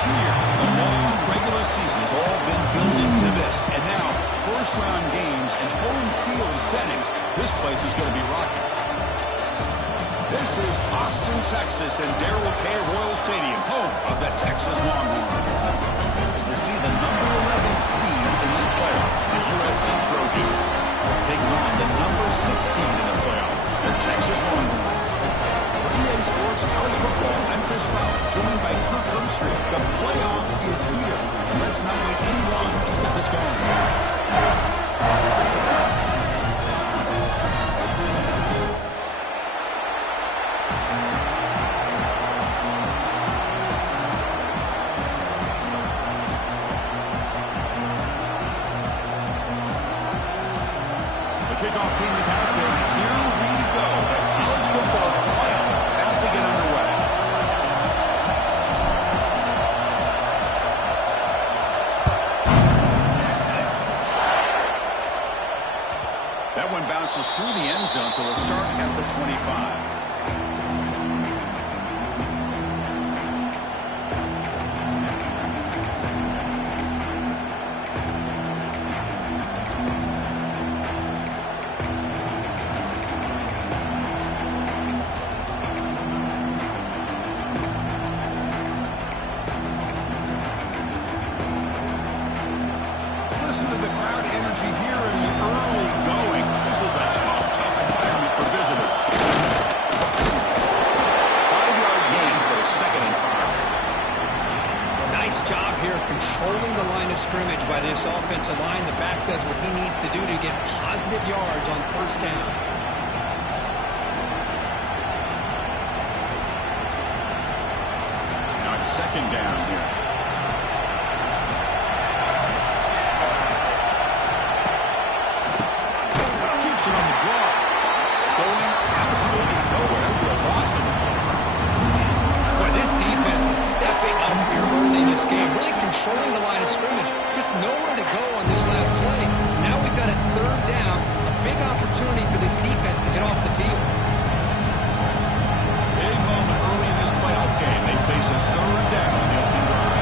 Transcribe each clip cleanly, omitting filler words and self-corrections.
here. The long regular season has all been built into this. And now, first-round games and home field settings. This place is going to be rocking. This is Austin, Texas, and Darrell K. Royal Stadium, home of the Texas Longhorns. As we'll see the number 11 seed in this playoff, the USC Trojans, taking on the number 6 seed in the playoff, the Texas Longhorns. For EA Sports College Football, kickoff team is out there, and here we go. The college football playoff about to get underway. That one bounces through the end zone, so they'll start at the 25. Listen to the crowd energy here in the early going. This is a tough environment for visitors. 5-yard gains at a 2nd and 5. Nice job here of controlling the line of scrimmage by this offensive line. The back does what he needs to do to get positive yards on 1st down. Now it's 2nd down here. On the draw, going absolutely nowhere. We'll loss him. Boy, this defense is stepping up here early in this game, really controlling the line of scrimmage. Just nowhere to go on this last play. Now we've got a 3rd down, a big opportunity for this defense to get off the field. Big moment early in this playoff game. They face a 3rd down on the opening drive.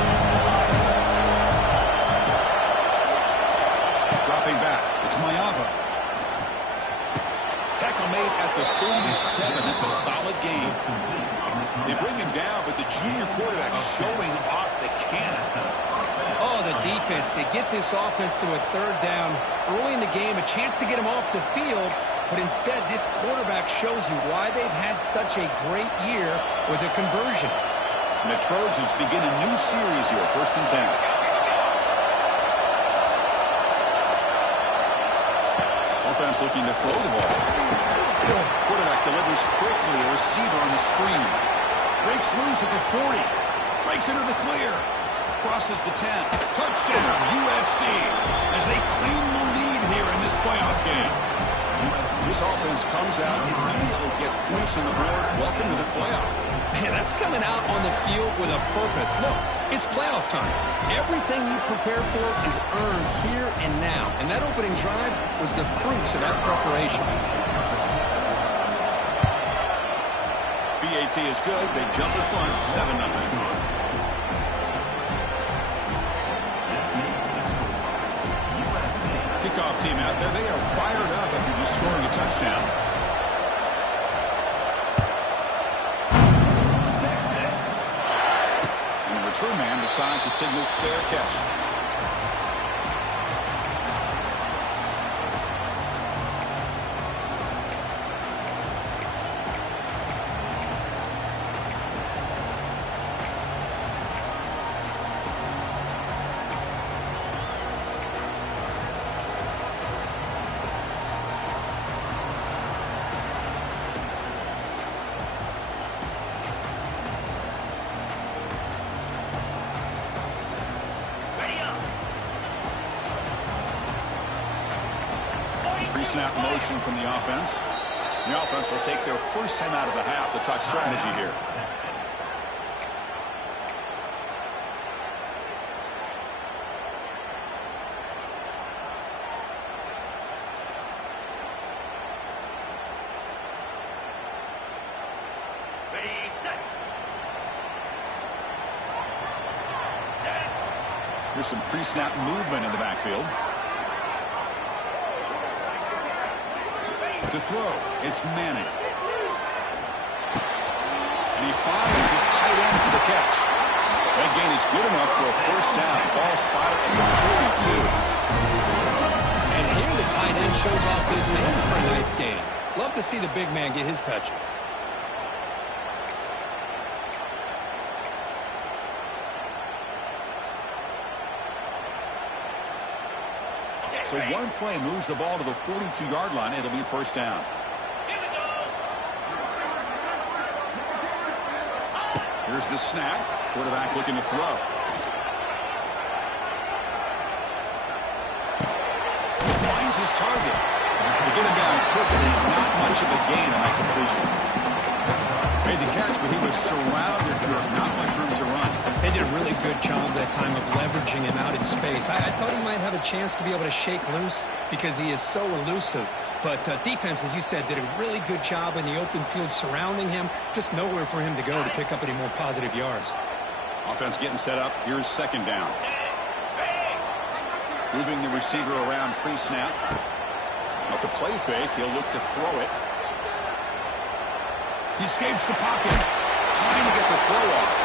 Dropping back, it's Mayava. Tackle made at the 37. It's a solid game. They bring him down, but the junior quarterback showing off the cannon. Oh, the defense. They get this offense to a 3rd down early in the game, a chance to get him off the field, but instead this quarterback shows you why they've had such a great year with a conversion. And the Trojans begin a new series here, 1st and 10. Offense looking to throw the ball. Quarterback delivers quickly. A receiver on the screen. Breaks loose at the 40. Breaks into the clear. Crosses the 10. Touchdown, USC, as they claim the lead here in this playoff game. This offense comes out, immediately gets points on the board. Welcome to the playoff. Man, that's coming out on the field with a purpose. Look, it's playoff time. Everything you prepare for is earned here and now. And that opening drive was the fruits of that preparation. BAT is good. They jump in front, 7-0. Kickoff team out there. They are fired up after just scoring a touchdown. Return man decides to signal fair catch. Pre-snap motion from the offense. The offense will take their first 10 out of the half. The tuck strategy here. Here's some pre-snap movement in the backfield. To throw, it's Manning. And he finds his tight end for the catch. That gain is good enough for a 1st down. Ball spotted at the 42. And here the tight end shows off his hands for a nice gain. Love to see the big man get his touches. So one play moves the ball to the 42-yard line. It'll be 1st down. Here's the snap. Quarterback looking to throw. Finds his target. To get him down quickly, not much of a gain on that completion. Made the catch, but he was surrounded with not much room to run. They did a really good job that time of leveraging him out in space. I thought he might have a chance to be able to shake loose because he is so elusive. But defense, as you said, did a really good job in the open field surrounding him. Just nowhere for him to go to pick up any more positive yards. Offense getting set up. Here's second down. Moving the receiver around pre-snap. Off the play fake, he'll look to throw it. He escapes the pocket, trying to get the throw off.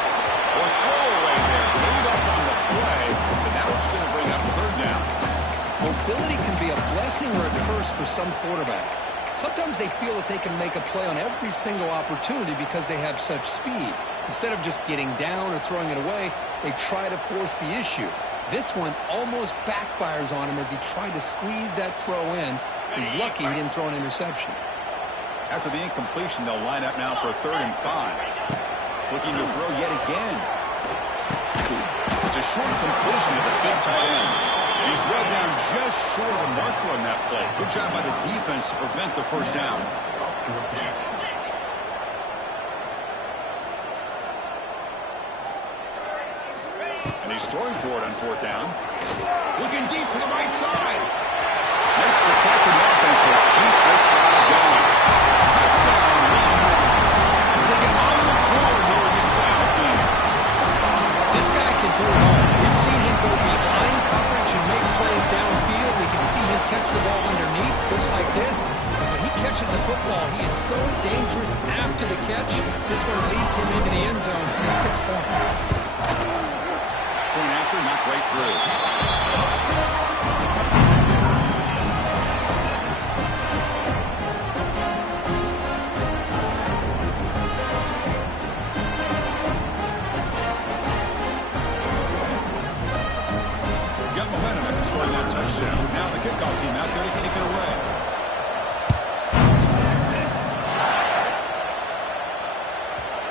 Or throwaway there, laid up on the play, but now it's going to bring up third down. Mobility can be a blessing or a curse for some quarterbacks. Sometimes they feel that they can make a play on every single opportunity because they have such speed. Instead of just getting down or throwing it away, they try to force the issue. This one almost backfires on him as he tried to squeeze that throw in. He's lucky he didn't throw an interception. After the incompletion, they'll line up now for 3rd and 5. Looking to throw yet again. It's a short completion to the big tight end. He's brought down just short of the marker on that play. Good job by the defense to prevent the first down. And he's throwing for it on 4th down. Looking deep to the right side. Makes the catch, and the offense will keep this guy going. Touchdown, Rams. As they get on the board here in this playoff game. This guy can do it all. We've seen him go behind coverage and make plays downfield. We can see him catch the ball underneath, just like this. And when he catches a football, he is so dangerous after the catch. This one leads him into the end zone for the 6 points. Point after, not right through. Scoring that touchdown. Now the kickoff team out there to kick it away.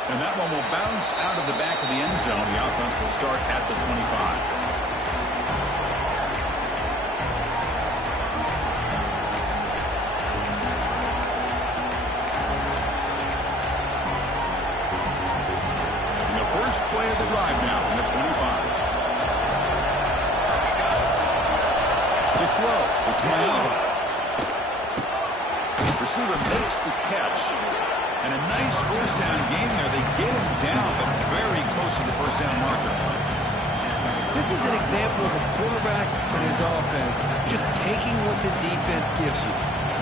And that one will bounce out of the back of the end zone. The offense will start at the 25. And the first play of the drive now from the 25. Throw. It's Mayowa. Receiver makes the catch. And a nice first down gain there. They get him down, but very close to the first down marker. This is an example of a quarterback and his offense just taking what the defense gives you.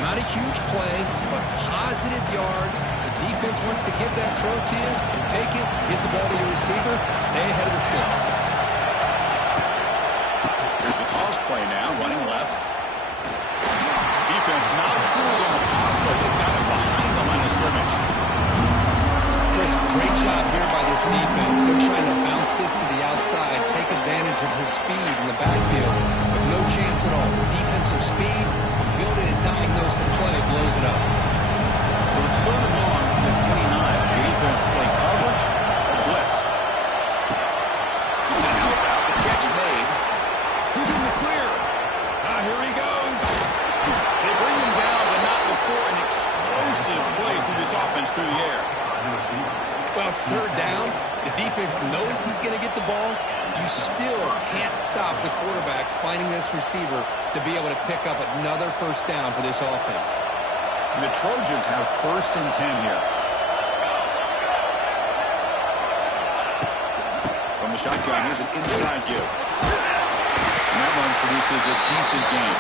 Not a huge play, but positive yards. The defense wants to give that throw to you and take it, get the ball to your receiver, stay ahead of the sticks. Here's the toss play now, running left. Defense not fooled on the toss play. They've got him behind the line of scrimmage. Chris, great job here by this defense. They're trying to bounce this to the outside, take advantage of his speed in the backfield, but no chance at all. Defensive speed, ability to diagnose the play, blows it up. So it's 3rd and long from the 29. The defense play coverage, blitz. It's an out route, the catch made. Who's in the clear? Here he goes. They bring him down, but not before an explosive play through this offense through the air. Well, it's 3rd down. The defense knows he's going to get the ball. You still can't stop the quarterback finding this receiver to be able to pick up another first down for this offense. And the Trojans have 1st and 10 here. From the shotgun, here's an inside give. And that one produces a decent game.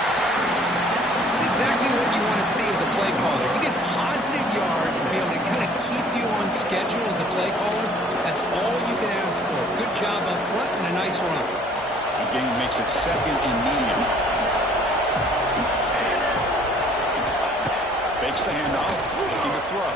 It's exactly what you want to see as a play caller. You get positive yards to be able to kind of keep you on schedule as a play caller. That's all you can ask for. Good job up front and a nice run. The game makes it 2nd and medium. Fakes the handoff, looking to throw.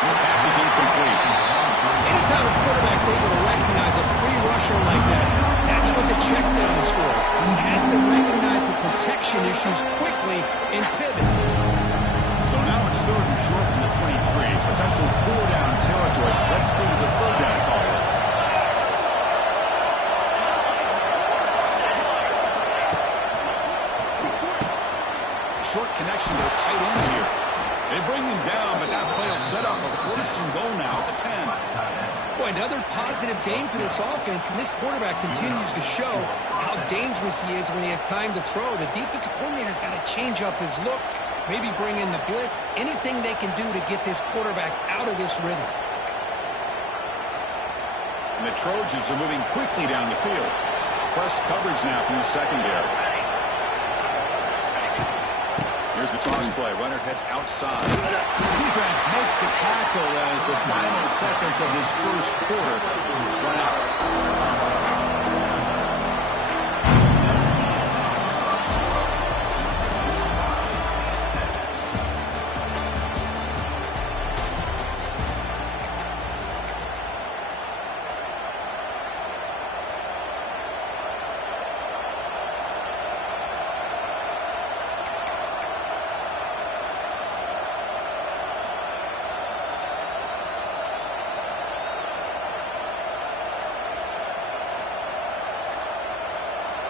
And the pass is incomplete. Anytime a quarterback's able to recognize a free rusher like that, that's what the check down is for. He has to recognize the protection issues quickly and pivot. So now it's 3rd and short from the 23. Potential 4-down territory. Let's see what the 3rd down call is. Short connection to the tight end here. They bring him down, but that play will set up a first and goal now at the 10. Boy, another positive game for this offense, and this quarterback continues to show how dangerous he is when he has time to throw. The defensive coordinator's got to change up his looks, maybe bring in the blitz, anything they can do to get this quarterback out of this rhythm. And the Trojans are moving quickly down the field. Press coverage now from the secondary. Here's the toss play. Runner heads outside. Defense makes the tackle as the final seconds of this first quarter run out.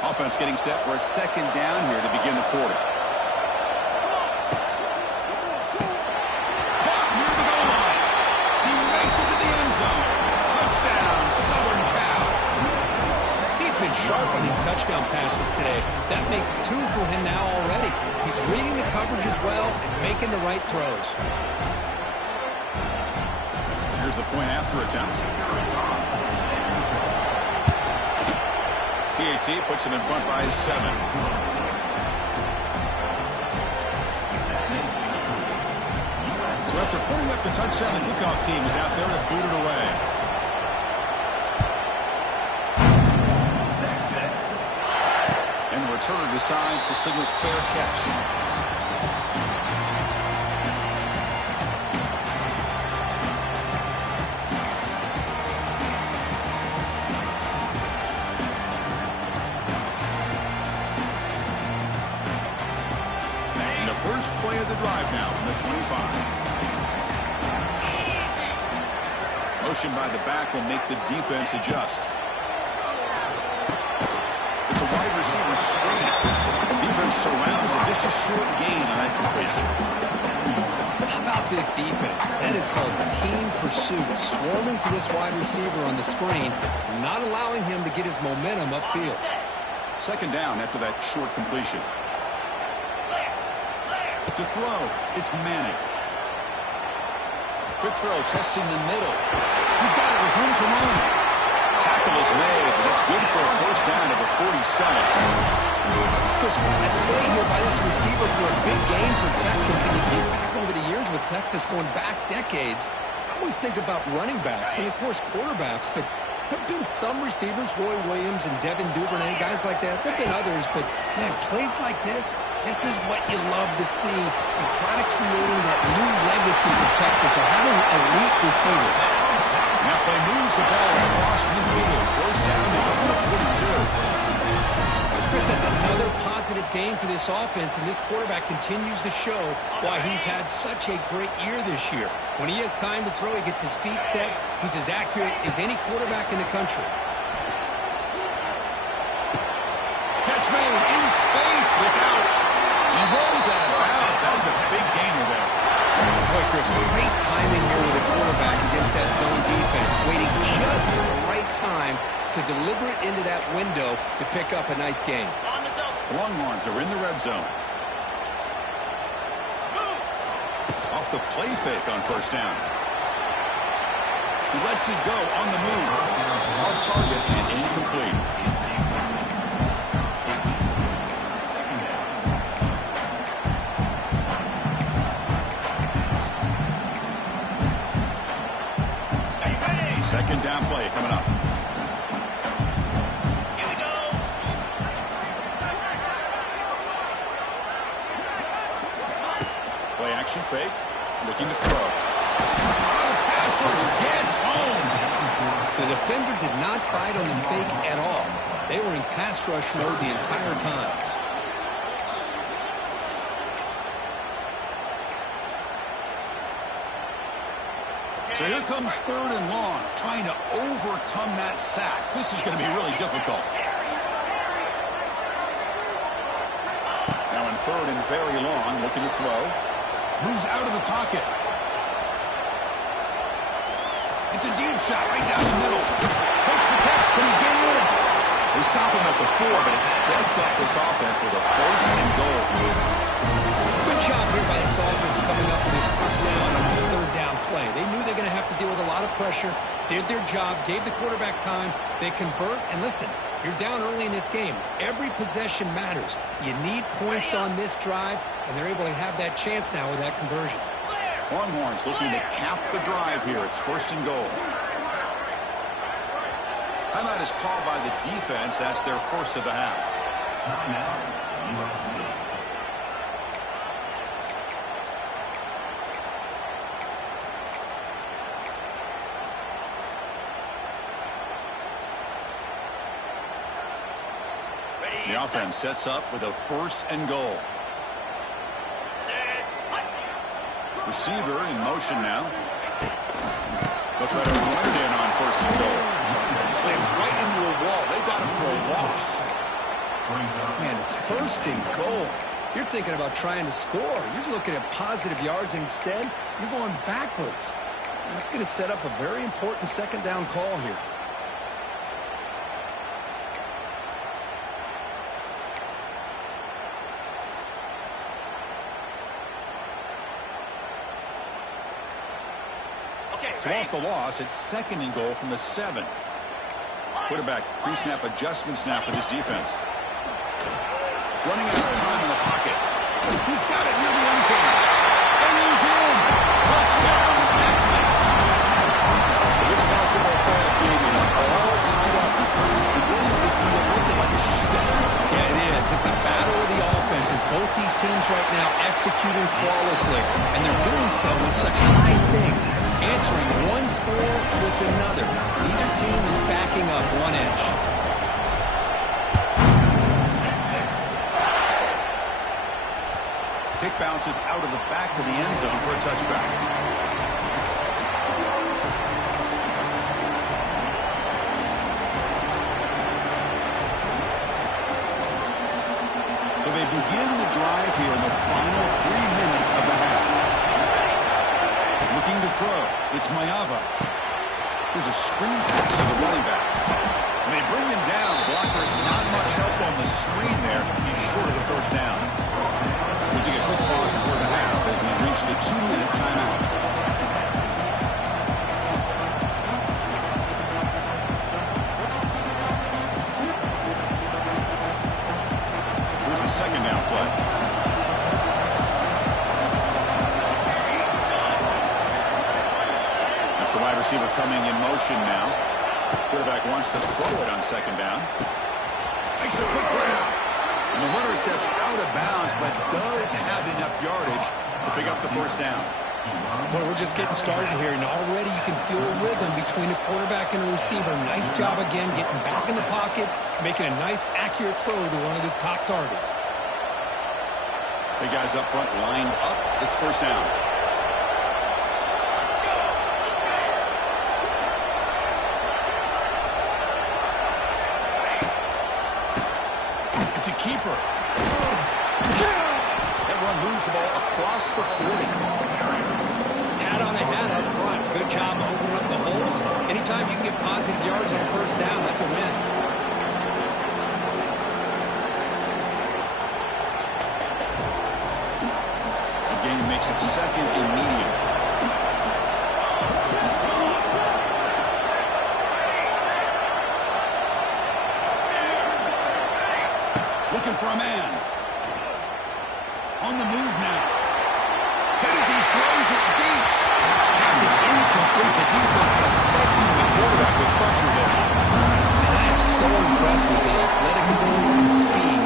Offense getting set for a second down here to begin the quarter. Caught near the goal line. He makes it to the end zone. Touchdown, Southern Cal. He's been sharp on these touchdown passes today. That makes 2 for him now already. He's reading the coverage as well and making the right throws. Here's the point after attempt. PAT puts him in front by 7. So after putting up the touchdown, the kickoff team is out there to boot it away. And the returner decides to signal fair catch. First play of the drive now from the 25. Motion by the back will make the defense adjust. It's a wide receiver screen. The defense surrounds it. Just a short gain on that completion. How about this defense? That is called team pursuit. Swarming to this wide receiver on the screen, not allowing him to get his momentum upfield. Second down after that short completion. To throw, it's Manning. Quick throw, testing the middle. He's got it with room to run. Tackle is made, but that's good for a first down at the 47. Just what a play here by this receiver for a big game for Texas. And you think back over the years with Texas going back decades, I always think about running backs and, of course, quarterbacks, but there have been some receivers, Roy Williams and Devin Duvernay, guys like that. There have been others, but, man, plays like this is what you love to see and kind of creating that new legacy for Texas of having elite receivers. Now play moves the ball across midfield. First down now from the 42. Chris, that's another positive game for this offense, and this quarterback continues to show why he's had such a great year this year. When he has time to throw, he gets his feet set. He's as accurate as any quarterback in the country. Catch made in space without. He runs out of bounds. That was a big gainer there. Boy, Chris, great timing here with the quarterback against that zone defense, waiting just at the right time to deliver it into that window to pick up a nice game. Longhorns are in the red zone. Off the play fake on first down. He lets it go on the move. Off target and incomplete. Second down play coming up. Here we go. Play action fake. Looking to throw. Pass rush gets home. The defender did not bite on the fake at all. They were in pass rush mode the entire time. So here comes third and long, trying to overcome that sack. This is going to be really difficult. Now in third and very long, looking to throw. Moves out of the pocket. It's a deep shot right down the middle. Makes the catch. Can he get in? They stop him at the 4, but it sets up this offense with a first and goal. Good job here by this offense coming up with this first down on the third down play. They knew they're going to have to deal with a lot of pressure, did their job, gave the quarterback time. They convert, and listen, you're down early in this game. Every possession matters. You need points on this drive, and they're able to have that chance now with that conversion. Longhorns looking to cap the drive here. It's first and goal. Timeout is called by the defense. That's their first of the half. The offense sets up with a first and goal. Receiver in motion now. They'll try to run it in on first and goal. Slams right into a wall. They got him for a loss. Man, it's first and goal. You're thinking about trying to score. You're looking at positive yards, and instead, you're going backwards. That's going to set up a very important second down call here. So off the loss, it's second and goal from the 7. Quarterback pre-snap adjustments now for this defense. Running out of time in the pocket. He's got it near the end zone. And he's in. Touchdown, Texas. This college football playoff game is all tied up. It's beginning to feel a little bit like a shootout. Yeah, it is. It's a battle of the offenses. Both these teams right now executing flawlessly, and they're doing so with such high stakes, answering one score with another. Neither team is backing up one inch. Kick bounces out of the back of the end zone for a touchback. So they begin the drive here in the final 3 minutes of the half. Looking to throw. It's Mayava. There's a screen pass to the running back. And they bring him down. Blockers not much help on the screen there. He's short of the first down. We'll take a quick pause before the half as we reach the 2-minute timeout. Here's the second down play. That's the wide receiver coming in motion now. Quarterback wants to throw it on second down. Makes a quick grab. And the runner steps out of bounds, but does have enough yardage to pick up the first down. Well, we're just getting started here, and already you can feel a rhythm between a quarterback and a receiver. Nice job again, getting back in the pocket, making a nice, accurate throw to one of his top targets. Big guys up front lined up. It's first down. It's a keeper. That run moves the ball across the 40. Hat on a hat up front. Good job opening up the holes. Anytime you can get positive yards on first down, that's a win. Again, he makes it second and medium. Looking for a man. On the move now. Hit as he throws it deep. Pass is incomplete. The defense affecting the quarterback with pressure there. And I am so impressed with the athletic ability and speed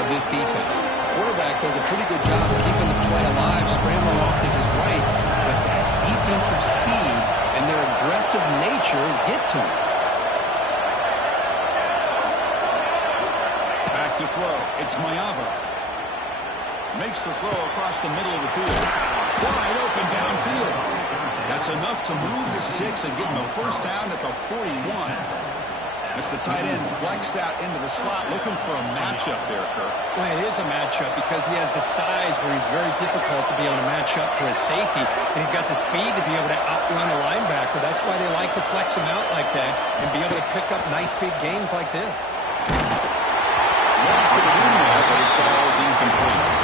of this defense. The quarterback does a pretty good job of keeping the play alive, scrambling off to his right. But that defensive speed and their aggressive nature get to him. To throw. It's Mayava. Makes the throw across the middle of the field. Wide open downfield. That's enough to move the sticks and give him a first down at the 41. That's the tight end flexed out into the slot, looking for a matchup there, Kirk. Well, it is a matchup because he has the size where he's very difficult to be able to match up for his safety, and he's got the speed to be able to outrun a linebacker. That's why they like to flex him out like that and be able to pick up nice big gains like this. Wants to get in there, but it falls incomplete.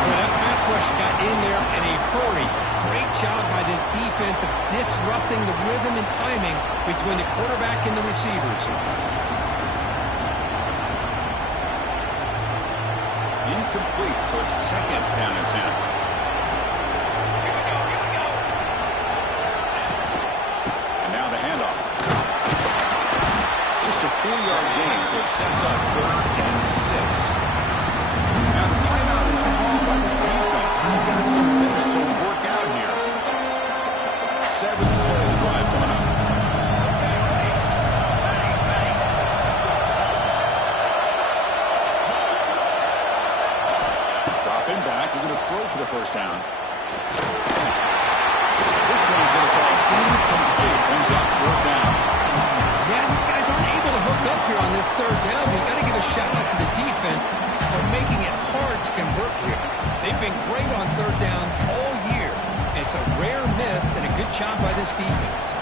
Well, that pass rush got in there in a hurry. Great job by this defense of disrupting the rhythm and timing between the quarterback and the receivers. Incomplete, so it's second down and 10. And now the handoff. Just a 4-yard gain, so it sets up 3rd and 6. Now the timeout is called by the defense. We've got some things to work out here. 7th play of the drive coming up. Dropping back. We're going to throw for the first down. This one's going to fall incomplete. Brings up 4th down. Yeah, these guys aren't able to hook up here on this 3rd down. We've got to give a shout-out to the defense for making it hard to convert here. They've been great on 3rd down all year. It's a rare miss and a good job by this defense.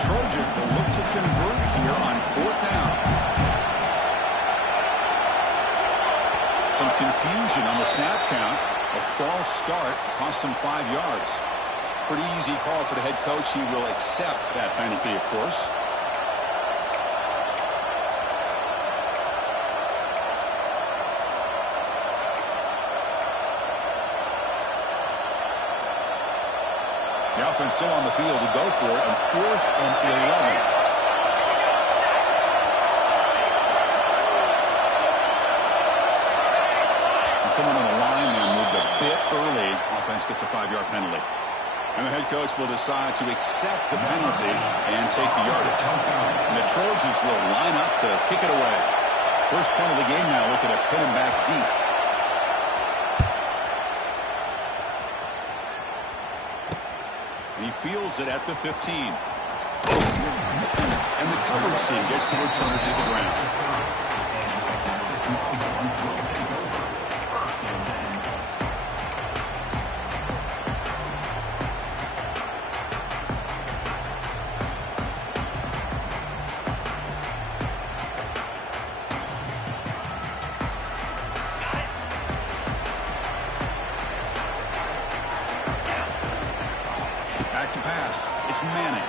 Trojans will look to convert here on 4th down. Some confusion on the snap count. A false start cost him 5 yards. Pretty easy call for the head coach. He will accept that penalty, of course. The offense still on the field to go for it on 4th and 11. And someone on the line now moved a bit early. Offense gets a 5-yard penalty. And the head coach will decide to accept the penalty and take the yardage. And the Trojans will line up to kick it away. First punt of the game now, looking to pin him back deep. He fields it at the 15. And the coverage C gets the return to the ground. Back to pass. It's Manning.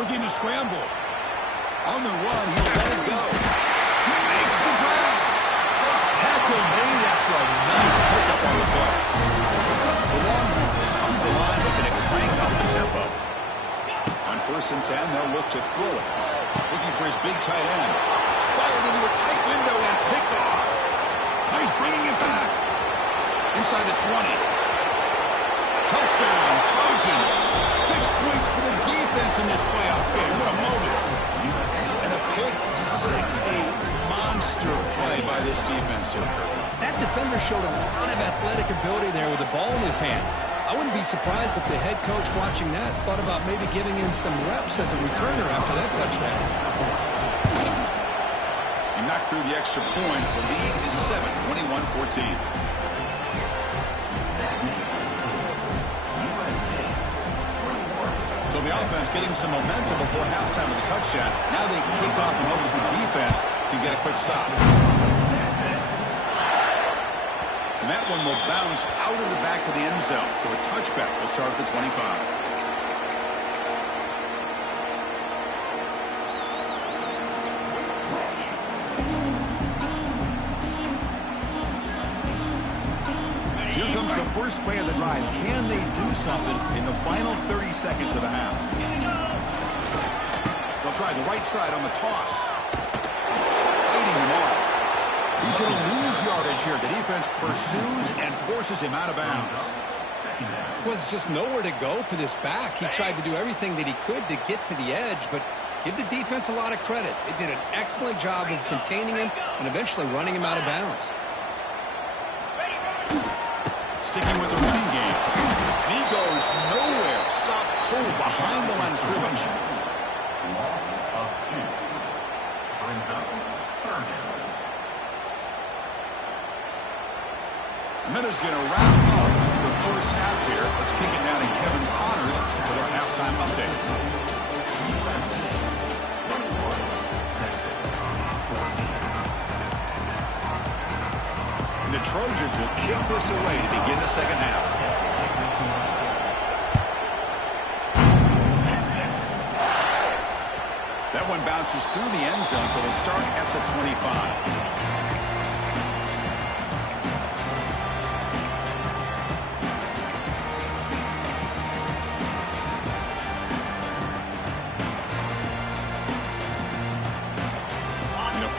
Looking to scramble. On the run, he'll let it go. He makes the grab. Tackle made after a nice pickup on the play. The Longhorns come to the line looking to crank up the tempo. On 1st and 10, they'll look to throw it. Looking for his big tight end. Fired into a tight window and picked off. Now he's bringing it back. Inside the 20. Touchdown, Trojans. 6 points for the defense in this playoff game. What a moment. And a pick 6, a monster play by this defense here. That defender showed a lot of athletic ability there with the ball in his hands. I wouldn't be surprised if the head coach watching that thought about maybe giving him some reps as a returner after that touchdown. He knocked through the extra point. The lead is 7, 21-14. So the offense getting some momentum before halftime of the touchdown. Now they kick off and hopes the defense can get a quick stop. And that one will bounce out of the back of the end zone. So a touchback will start at the 25. Here comes the first play of the drive. Can they do something in the final 30 seconds of the half? They'll try the right side on the toss. Fighting him off. He's going to lose yardage here. The defense pursues and forces him out of bounds. Well, there's just nowhere to go for this back. He tried to do everything that he could to get to the edge, but give the defense a lot of credit. They did an excellent job of containing him and eventually running him out of bounds. Sticking with the running game. And he goes nowhere. Stopped cold behind the line of scrimmage. Loss of 2. Brings up 3rd down. The Minutes going to wrap up the first half here. Let's kick it down to Kevin Connors with our halftime update. And the Trojans will kick this away to begin the second half. That one bounces through the end zone, so they'll start at the 25.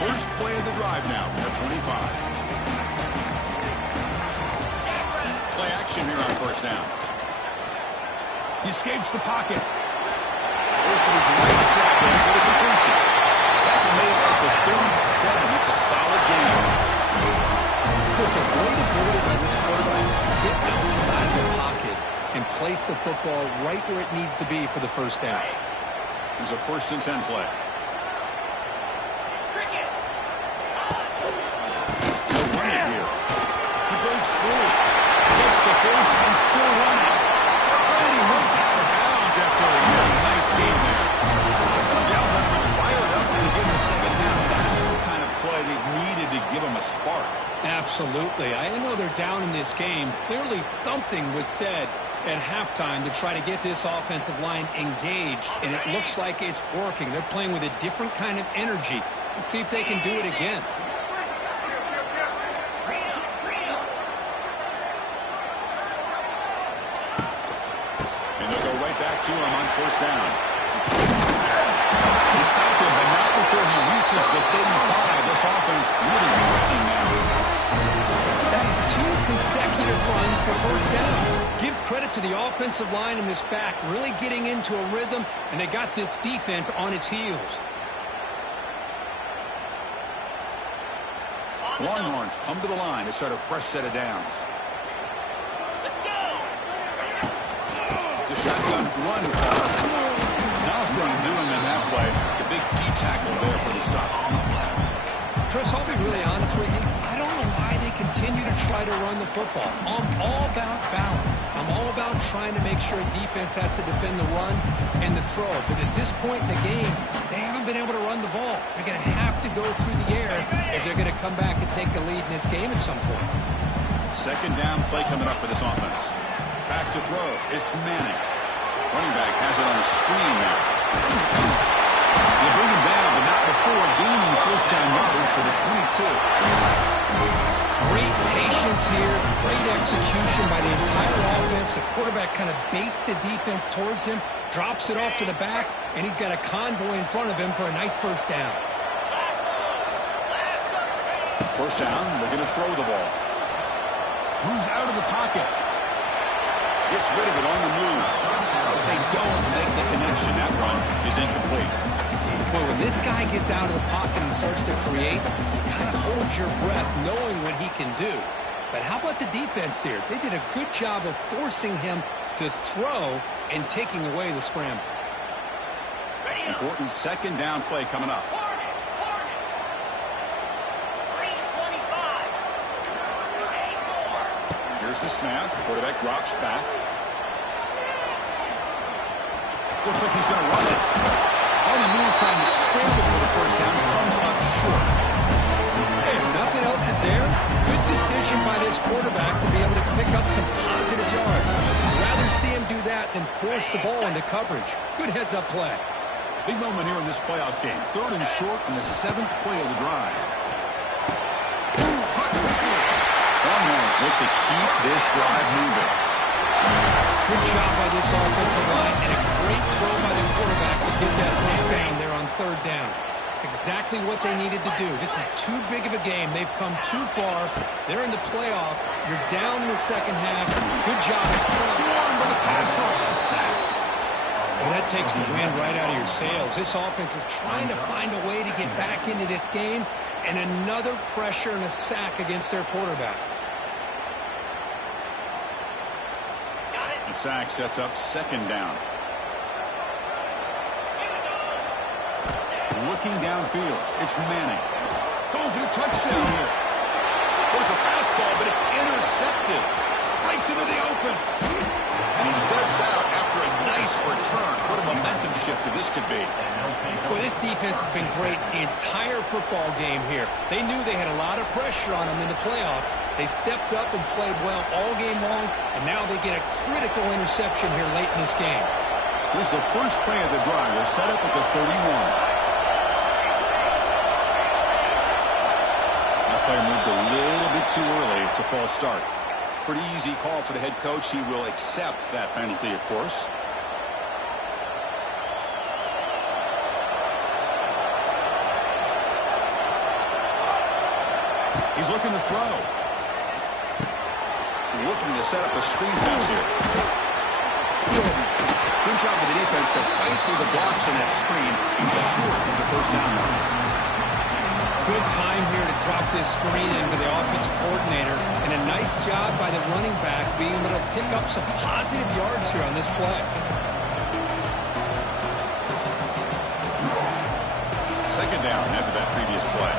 First play of the drive now from the 25. Play action here on first down. He escapes the pocket. Goes to his right side for the completion. Tackle made at the 37. It's a solid game. Chris, a great ability by this quarterback to get outside the pocket and place the football right where it needs to be for the first down. Here's a 1st and 10 play. The first and still running. And he moves out of bounds after a really nice game there. The offense is fired up to begin the second half. That's the kind of play they needed to give them a spark. Absolutely. I know they're down in this game. Clearly something was said at halftime to try to get this offensive line engaged, and it looks like it's working. They're playing with a different kind of energy. Let's see if they can do it again. To him on first down. He stopped him, but not before he reaches the 35. This offense really threatening now. That is 2 consecutive runs for first downs. Give credit to the offensive line and this back really getting into a rhythm, and they got this defense on its heels. Longhorns come to the line to start a fresh set of downs. Shotgun run. Nothing doing in that play. The big D tackle there for the stop. Chris, I'll be really honest with you. I don't know why they continue to try to run the football. I'm all about balance. I'm all about trying to make sure defense has to defend the run and the throw. But at this point in the game, they haven't been able to run the ball. They're going to have to go through the air if they're going to come back and take the lead in this game at some point. Second down play coming up for this offense. Back to throw. It's Manning. Running back has it on the screen now. They bring him down, but not before gaining first down yardage to the 22. Great patience here. Great execution by the entire offense. The quarterback kind of baits the defense towards him, drops it off to the back, and he's got a convoy in front of him for a nice first down. First down, they're going to throw the ball. Moves out of the pocket. Gets rid of it on the move. But they don't make the connection. That run is incomplete. Well, when this guy gets out of the pocket and starts to create, you kind of hold your breath knowing what he can do. But how about the defense here? They did a good job of forcing him to throw and taking away the scramble. Important second down play coming up. Here's the snap. Quarterback drops back. Looks like he's going to run it. On the move, trying to scramble for the first down. Comes up short. Hey, if nothing else is there, good decision by this quarterback to be able to pick up some positive yards. I'd rather see him do that than force the ball into coverage. Good heads-up play. Big moment here in this playoff game. 3rd and short in the 7th play of the drive. Longhorns look to keep this drive moving. Good job by this offensive line and a great throw by the quarterback to get that first down there on 3rd down. It's exactly what they needed to do. This is too big of a game. They've come too far. They're in the playoff. You're down in the second half. Good job. Swarm with a pass rush. A sack. Well, that takes the wind right out of your sails. This offense is trying to find a way to get back into this game, and another pressure and a sack against their quarterback. The sack sets up second down. Looking downfield, it's Manning. Going for the touchdown here. There's a fastball, but it's intercepted. Breaks into the open. And he steps out after a nice return. What a momentum shifter this could be. Well, this defense has been great the entire football game here. They knew they had a lot of pressure on them in the playoff. They stepped up and played well all game long, and now they get a critical interception here late in this game. Here's the first play of the drive. They're set up at the 31. That player moved a little bit too early. It's a false start. Pretty easy call for the head coach. He will accept that penalty, of course. He's looking to throw. Looking to set up a screen pass here. Good job of the defense to fight through the blocks on that screen. He's short of the first down line. Good time here to drop this screen in for the offensive coordinator, and a nice job by the running back being able to pick up some positive yards here on this play. Second down after that previous play.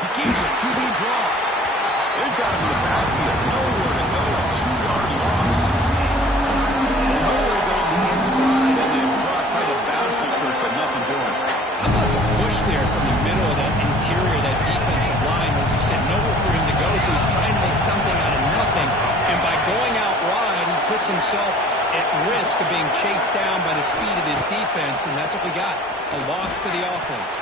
He keeps a QB draw. They've got him in the backfield. Nowhere to go. A 2-yard loss. Nowhere to go on the inside, and they tried to bounce it, but nothing doing. How about the push there from the middle of that interior, that defensive line? As you said, nowhere for him to go, so he's trying to make something out of nothing. And by going out wide, he puts himself at risk of being chased down by the speed of this defense, and that's what we got, a loss for the offense.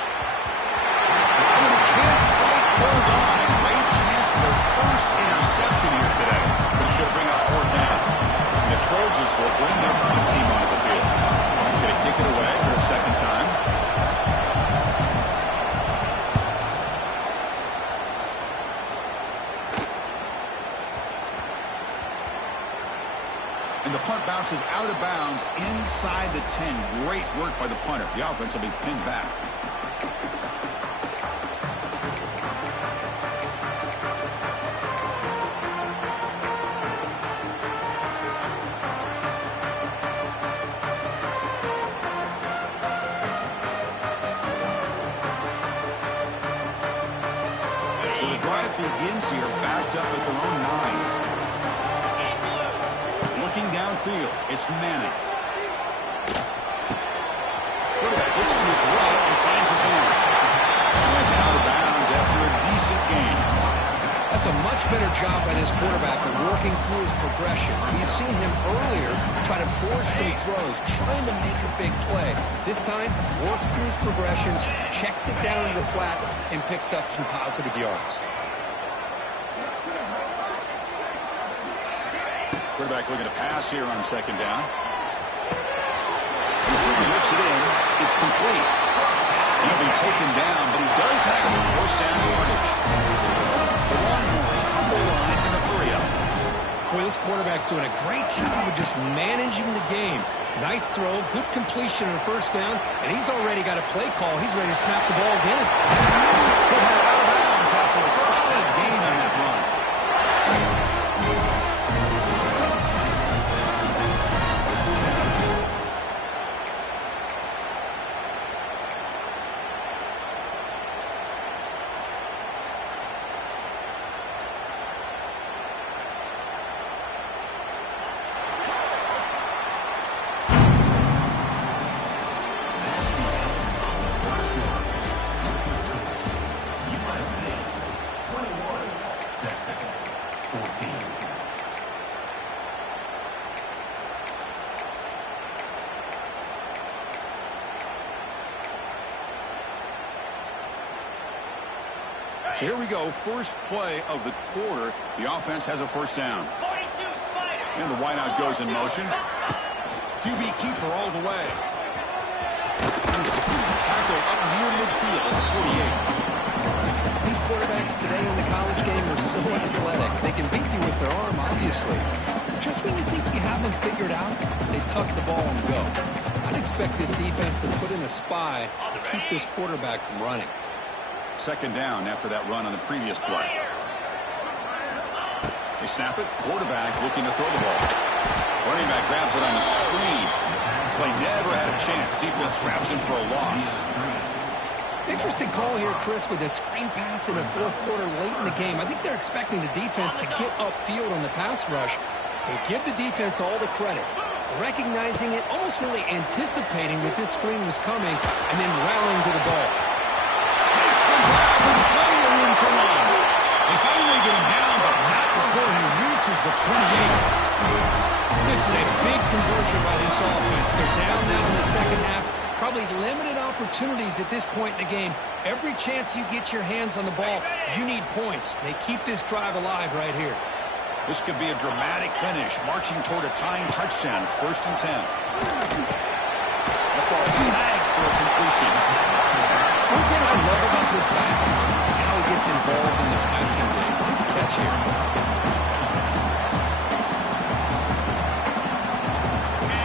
And they can't quite hold on. A great chance for their first interception here today, but it's going to bring up fourth down. And the Trojans will bring their punt team onto the field. Going to kick it away for the second time. And the punt bounces out of bounds inside the 10. Great work by the punter. The offense will be pinned back. So the drive begins here, backed up at their own 9. Looking downfield, it's Manning. Quarterback looks to his right and finds his man. Went out of bounds after a decent gain. That's a much better job by this quarterback of working through his progressions. We've seen him earlier try to force some throws, trying to make a big play. This time, works through his progressions, checks it down to the flat, and picks up some positive yards. Quarterback looking to pass here on second down. Receiver looks it in. It's complete. He'll be taken down, but he does have the first down yardage. The Longhorns come to the line in a hurry-up. Boy, this quarterback's doing a great job of just managing the game. Nice throw, good completion on first down, and he's already got a play call. He's ready to snap the ball again. He'll have out of bounds after a solid gain on that run. So here we go, first play of the quarter. The offense has a first down. 42 Spiders. And the wideout goes in motion. QB keeper all the way. Tackle up near midfield at the 48. These quarterbacks today in the college game are so athletic. They can beat you with their arm, obviously. Just when you think you have them figured out, they tuck the ball and go. I'd expect this defense to put in a spy to keep this quarterback from running. Second down after that run on the previous play. They snap it. Quarterback looking to throw the ball. Running back grabs it on the screen. Play never had a chance. Defense grabs him for a loss. Interesting call here, Chris, with a screen pass in the fourth quarter late in the game. I think they're expecting the defense to get upfield on the pass rush. They give the defense all the credit, recognizing it, almost really anticipating that this screen was coming, and then rallying to the ball. Makes the grab with plenty of room to run. They finally get him down, but not before he reaches the 28. This is a big conversion by this offense. They're down now in the second half. Probably limited opportunities at this point in the game. Every chance you get your hands on the ball, you need points. They keep this drive alive right here. This could be a dramatic finish, marching toward a tying touchdown. It's 1st and 10. That ball snagged for a completion. One thing I love about this back is how he gets involved in the passing game. Nice catch here.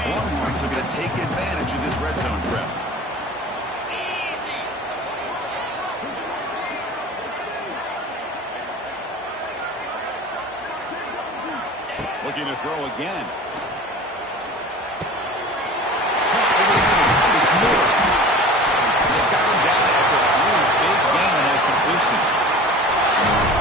Longhorns are going to take advantage of this red zone trap. Looking to throw again. It's more. They got him down after a really big gain on that completion.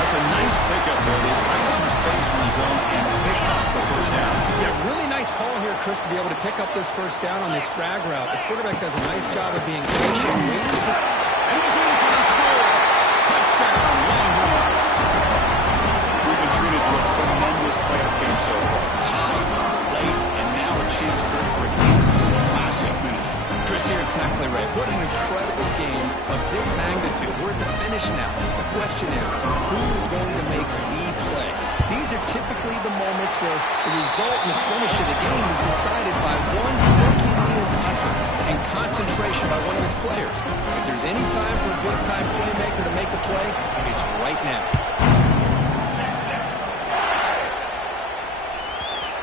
That's a nice pickup there. They find some space in the zone and pick up the first down. Yeah, really nice call here, Chris, to be able to pick up this first down on this drag route. The quarterback does a nice job of being patient, waiting for... And he's in for the score. Touchdown, Longhorns. We've been treated to a tremendous playoff game so far. Tied, late, and now a chance for an instant classic finish. Chris, you're exactly right. What an incredible game of this magnitude. We're at the finish now. The question is, who is going to make the play? These are typically the moments where the result and the finish of the game is decided by one Herculean effort and concentration by one of its players. If there's any time for a big-time playmaker to make a play, it's right now.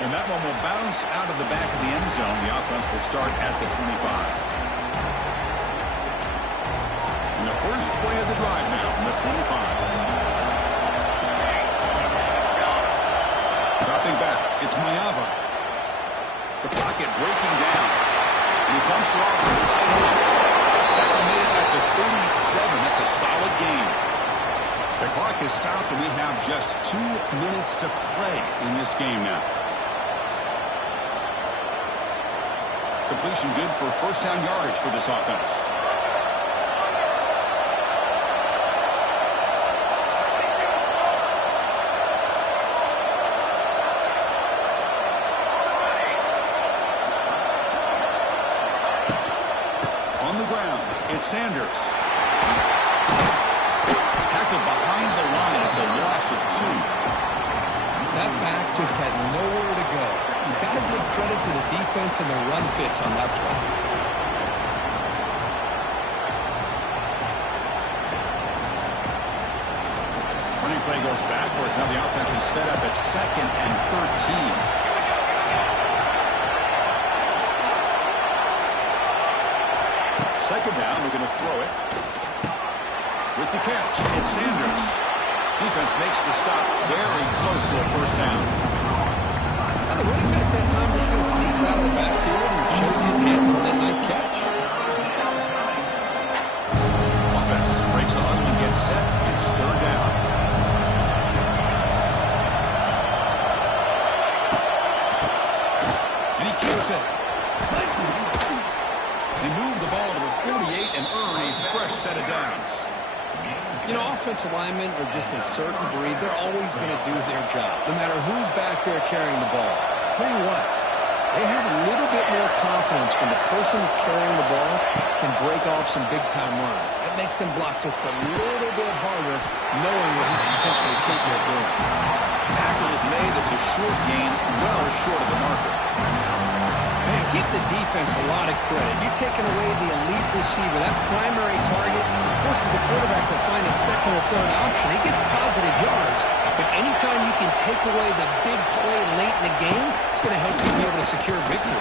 And that one will bounce out of the back of the end zone. The offense will start at the 25. And the first play of the drive now from the 25. Dropping back, it's Mayava. The pocket breaking down. And he dumps it off to the tight end. Tackle made at the 37. That's a solid gain. The clock is stopped, and we have just 2 minutes to play in this game now. Completion good for first down yardage for this offense. On the ground, it's Sanders. Tackled behind the line. It's a loss of 2. That back just had nowhere to go. You've got to give credit to the defense and the run fits on that play. Running play goes backwards. Now the offense is set up at 2nd and 13. Second down, we're going to throw it. With the catch, it's Sanders. Defense makes the stop very close to a first down. Now the running back that time just kind of sneaks out of the backfield and shows his hands on that nice catch. Offense breaks the huddle and gets set. It's 3rd down. And he keeps it. They move the ball to the 48 and earn a fresh set of downs. You know, offensive linemen are just a certain breed. They're always going to do their job, no matter who's back there carrying the ball. I'll tell you what, they have a little bit more confidence confidence when the person that's carrying the ball can break off some big-time runs. That makes him block just a little bit harder, knowing what he's potentially capable of doing. Tackle is made. That's a short gain, well short of the marker. Man, give the defense a lot of credit. You're taking away the elite receiver. That primary target forces the quarterback to find a second or third option. He gets positive yards, but anytime you can take away the big play late in the game, it's going to help you be able to secure victory.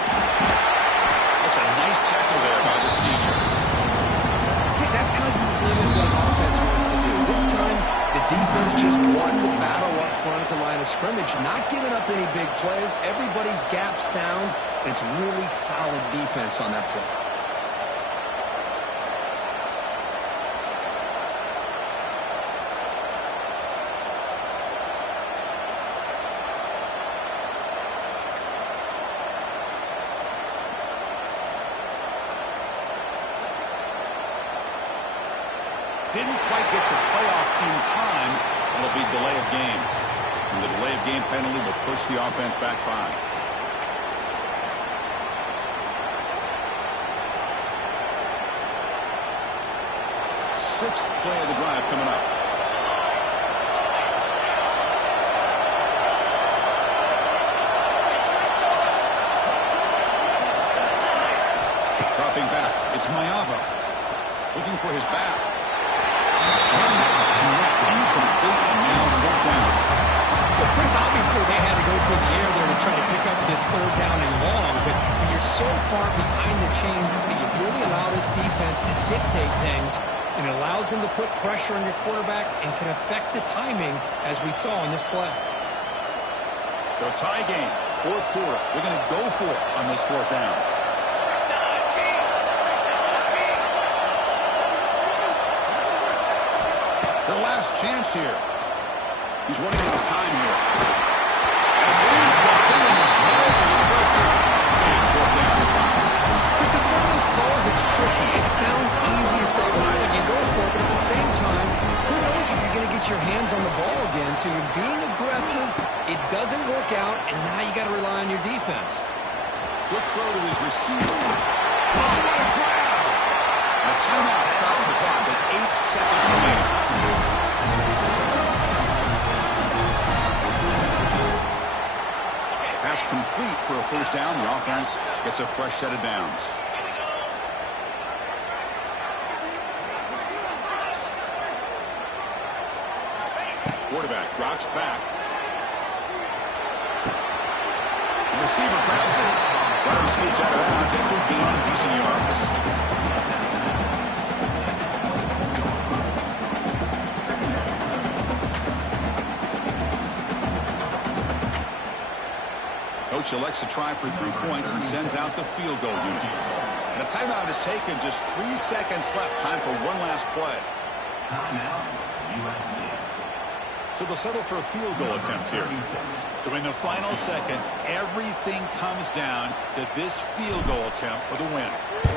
That's a nice tackle there by the senior. See, that's how you limit what an offense wants to do. This time, the defense just won the battle up front at the line of scrimmage, not giving up any big plays. Everybody's gap sound, and it's really solid defense on that play. Didn't quite get the playoff in time. It'll be delay of game. And the delay of game penalty will push the offense back 5. Sixth play of the drive coming up. Dropping back. It's Mayava. Looking for his back. Incomplete, and now 4th down. Well, Chris, obviously they had to go for the air there to try to pick up this 3rd down and long, but when you're so far behind the chains, you really allow this defense to dictate things, and it allows them to put pressure on your quarterback and can affect the timing, as we saw in this play. So tie game, 4th quarter. We're going to go for it on this 4th down. The last chance here. He's running out of time here. It's incomplete. Pressure. And 4th down stop. This is one of those calls that's tricky. It sounds easy to say, why would you go for it? But at the same time, who knows if you're going to get your hands on the ball again. So you're being aggressive. It doesn't work out, and now you got to rely on your defense. Quick throw to his receiver. Oh, what a grab! And a timeout stops the clock at 8 seconds remaining. Pass complete for a 1st down. The offense gets a fresh set of downs. Quarterback drops back. The receiver grabs it. Runner scoots out of bounds after gaining decent yards. Coach elects to try for 3 points and sends out the field goal unit. And a timeout is taken. Just 3 seconds left. Time for one last play. Timeout, USC. So they'll settle for a field goal attempt here. So in the final seconds, everything comes down to this field goal attempt for the win. It's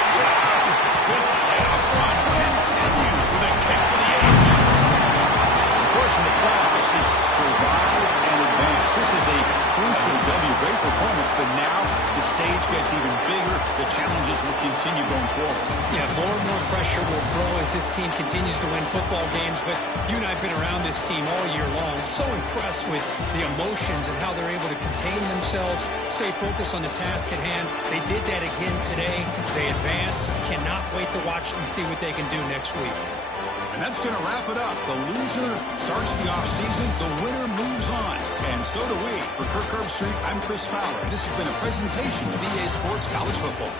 good. This play up front continues with a kick for the Asians. Of course, in the playoffs, it's survive and advance. This is a crucial W. Great performance, but now the stage gets even bigger. The challenges will continue going forward. Yeah, more and more pressure will grow as this team continues to win football games, but you and I have been around this team all year long. So impressed with the emotions and how they're able to contain themselves, stay focused on the task at hand. They did that again today. They advance. Cannot wait to watch and see what they can do next week. And that's going to wrap it up. The loser starts the offseason. The winner moves on. And so do we. For Kirk Herbstreit, I'm Chris Fowler. And this has been a presentation of EA Sports College Football.